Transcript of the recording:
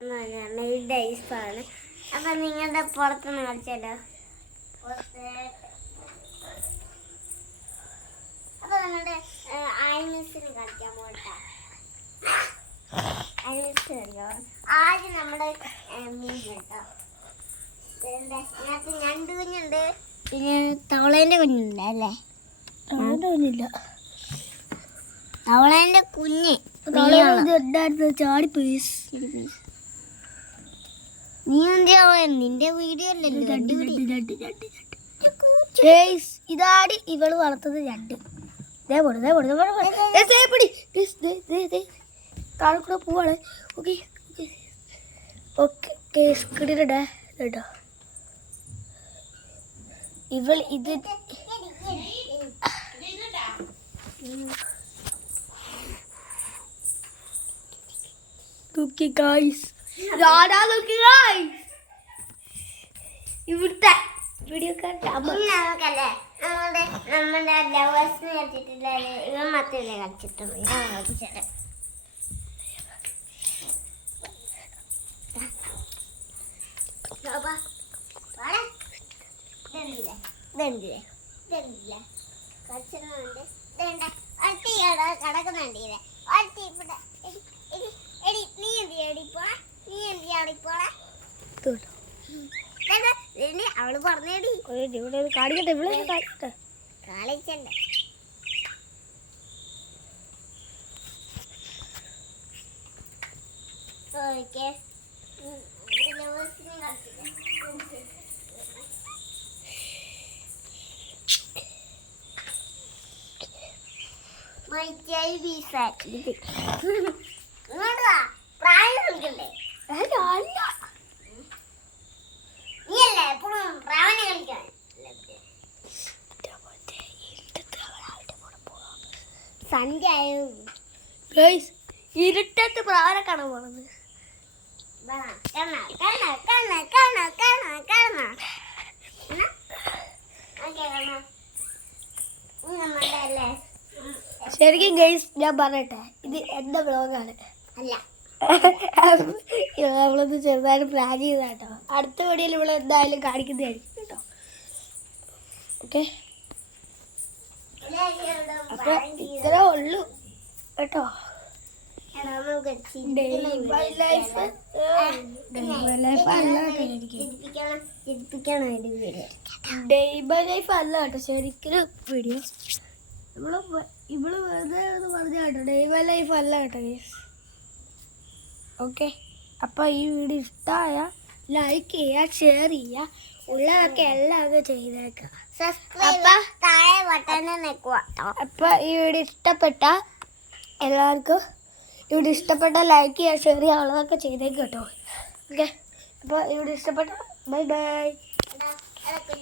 ഡൈസാണ്. അപ്പം നിങ്ങളുടെ പുറത്തുനിന്ന് കളിച്ചല്ലോ. അപ്പം നമ്മുടെ ഐമിസിന് കളിക്കാൻ പോട്ടാ. ഐമിസ് കളിക്കാം. ആദ്യം നമ്മുടെ മീൻ കേട്ടോ. ഇതിനകത്ത് ഞണ്ട് കുഞ്ഞുണ്ട്, പിന്നെ തവളേൻ്റെ കുഞ്ഞുണ്ട് അല്ലേ? തവളേൻ്റെ കുഞ്ഞില്ല, തവളേൻ്റെ കുഞ്ഞ് ഉണ്ടായിരുന്നു, ചാടി പീസ്. നീ എന്തിയാ നിന്റെ വീഡിയോ അല്ലല്ലോ. ഇതാണ് ഇവള് വളർത്തത് ഞണ്ട്. താഴെ കൂടെ പോവാണ്. ഓക്കെ ഓക്കെ കേട്ടോ. ഇവൾ ഇത് ഇവിടുത്തെ വീഡിയോ നമുക്കല്ലേ നമ്മുടെ ലവേഴ്സിനെ കളിച്ചിട്ടില്ല, ഇവ മാത്രമല്ലേ കളിച്ചിട്ടുള്ളൂ. ഞാൻ കളിച്ചത് കടക്കുന്നുണ്ടേ. നീ എന്തിയാടിപ്പോളെ അവള് പറഞ്ഞേടി. ഇവിടെ കാണിക്കട്ടെ, ഇവിടെ കാണിക്കട്ടെ. കളിച്ചല്ലേ ഓക്കെ. പ്രായം കളിക്കണ്ടേ? നീയല്ലേ എപ്പോഴും പ്രാവനെ കളിക്കാൻ. സന്ധ്യ ഇരുട്ടത്ത് പ്രാവനെ കാണാൻ പോണത്. ശരിക്കും ഗൈസ് ഞാൻ പറയട്ടെ, ഇത് എന്റെ ബ്ലോഗാണ് അല്ല. നമ്മളൊന്ന് ചെറുതായിട്ട് പ്ലാൻ ചെയ്താട്ടോ. അടുത്ത വീഡിയോയിൽ ഇവിടെ എന്തായാലും കാണിക്കുന്നതായിരിക്കും കേട്ടോ. ഓക്കെ, അപ്പൊ ഇത്രേ ഉള്ളൂ കേട്ടോ. ഡേ ബൈ ലൈഫ് അല്ല കേട്ടോ ശരിക്കും വീഡിയോ. ഇവള് വെറുതെ പറഞ്ഞ കേട്ടോ, ഡേ ബൈ ലൈഫ് അല്ല കേട്ടോ ഗൈസ്. ഓക്കെ, അപ്പോൾ ഈ വീഡിയോ ഇഷ്ടമായ ലൈക്ക് ചെയ്യുക, ഷെയർ ചെയ്യുക, ഉള്ളതൊക്കെ എല്ലാവരും ചെയ്തേക്കുക. അപ്പോൾ ഈ വീഡിയോ ഇഷ്ടപ്പെട്ട എല്ലാവർക്കും ലൈക്ക് ചെയ്യുക, ഷെയർ ചെയ്യുക, ഉള്ളതൊക്കെ ചെയ്തേക്കുക കേട്ടോ. ഓക്കെ, അപ്പോൾ ഈ വീഡിയോ ഇഷ്ടപ്പെട്ട ബൈ ബൈ.